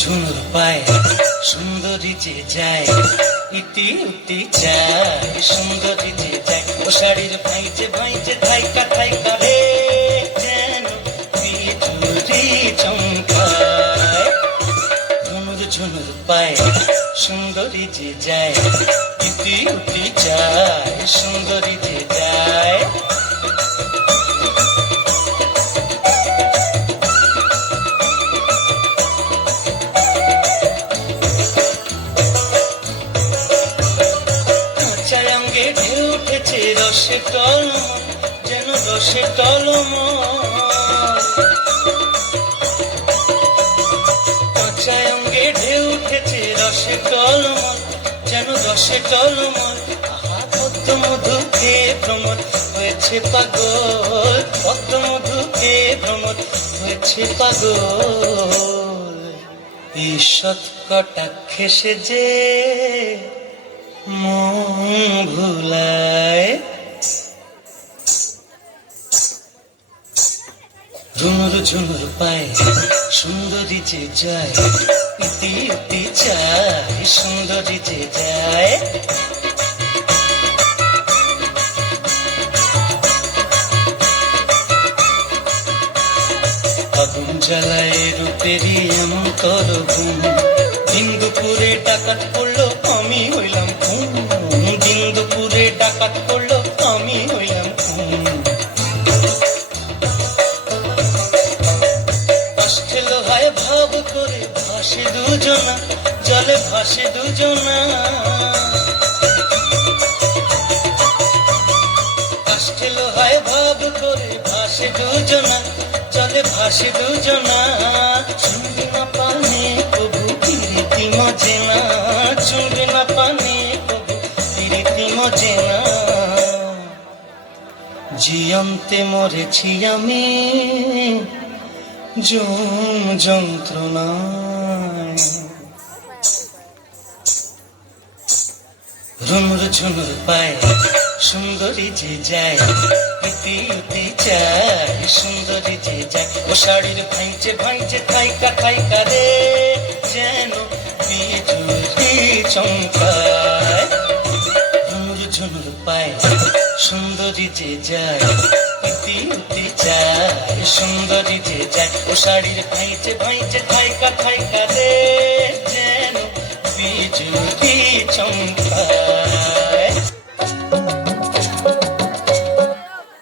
ঝুনুর পায় সুন্দরী যে যায়, ইতি উতি যায় সুন্দরী যে যায়। ও শাড়ির ভাইজে ভাইজে থাইকা থাইকা রে যেন বিজুরি চমকায়। ঝুনুর ঝুনুর পায় সুন্দরী যে যায়, ইতি উতি যায় সুন্দরী যে যায়। ঢেউ উঠেছে রসে টলমল, যেন রসে টলমল। কাঁচায় অঙ্গে ঢেউ উঠেছে রসে টলমল, যেন রসে টলমল। আহা পদ্ম মধুকে ভ্রমর হয়েছে পাগল, পদ্ম মধুকে ভ্রমর হয়েছে পাগল। ঈষৎ কটাক্ষে সে যে মন ভুলায়। ঝুনুর ঝুনুর পায় সুন্দরী যে যায়, ইতি উতি যায় সুন্দরী যে যায়। আগুন জ্বালায় রূপেরই এমন তর ঘুম, দিন দুপুরে ডাকাত পড়লো আমি হইলাম ঘুম, দিন দুপুরে ডাকাত পড়লো আমি হইলাম ঘুম। কষ্টে লোহায় ভাব করে ভাসে দুজনা, জলে ভাসে দুজনা। কষ্টে লোহায় ভাব করে ভাসে দুজনা, জলে ভাসে দুজনা। শুনবি না পানে কবু প্রীতি মজে না, শুনবি না পানে কবু প্রীতি মজে না। জিয়ন্তে মরেছি আমি জম যন্ত্রণায়। ঝুনুর ঝুনুর পায় সুন্দরী যে যায়, ইতি উতি যায় সুন্দরী যে যায়। ও শাড়ির ভাইজে ভাইজে থাইকা থাইকা রে যেন বিজুলি চমকায়। ঝুনুর ঝুনুর পায় সুন্দরী যে যায়, ইতি উতি যায় সুন্দরী যে যায়। ও শাড়ির ভাইজে ভাইজে থাইকা থাইকা রে যেন বিজুলি চমকায়।